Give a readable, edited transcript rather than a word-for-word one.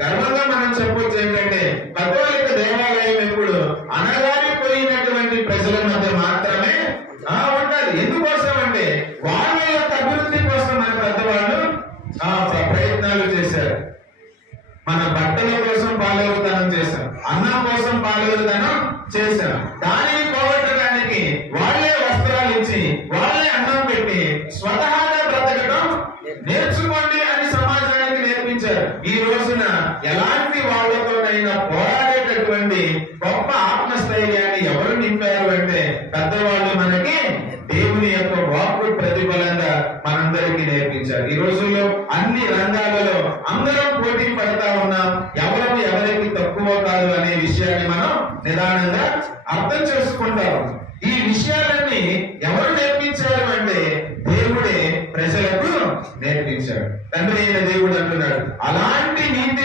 గర్వంగా మనం చెప్పొచ్చు ఏంటంటే కథోలిక దేవాలయం ఎప్పుడు అనగారిపోయినటువంటి ప్రజల మధ్య మాత్రమే ఉండాలి. ఎందుకోసం అంటే వాళ్ళ యొక్క అభివృద్ధి కోసం మన పెద్దవాళ్ళు ప్రయత్నాలు చేశారు. మన బట్టల కోసం పాలవతనం చేశాం, అన్నం కోసం పాలవతనం చేశాం. దానిని పోగొట్టడానికి వాళ్ళే వస్త్రాలు ఇచ్చి వాళ్ళే అన్నం పెట్టి స్వతహాగా బ్రతకడం నేర్చుకోండి అని సమాజానికి నేర్పించారు. ఈ రోజున ఎలాంటి వాళ్ళతోనైనా పోరాడేటటువంటి గొప్ప ఆత్మస్థైర్యాన్ని ఎవరు నింపారు అంటే పెద్దవాళ్ళు మనకి దేవుని యొక్క వాక్కు ప్రతిఫలంగా మనందరికీ నేర్పించారు. ఈ రోజుల్లో అన్ని రంగాలలో అందరం పోటీ పడతా ఉన్నాం. ఎవరికి తక్కువ కాదు అనే విషయాన్ని మనం నిదానంగా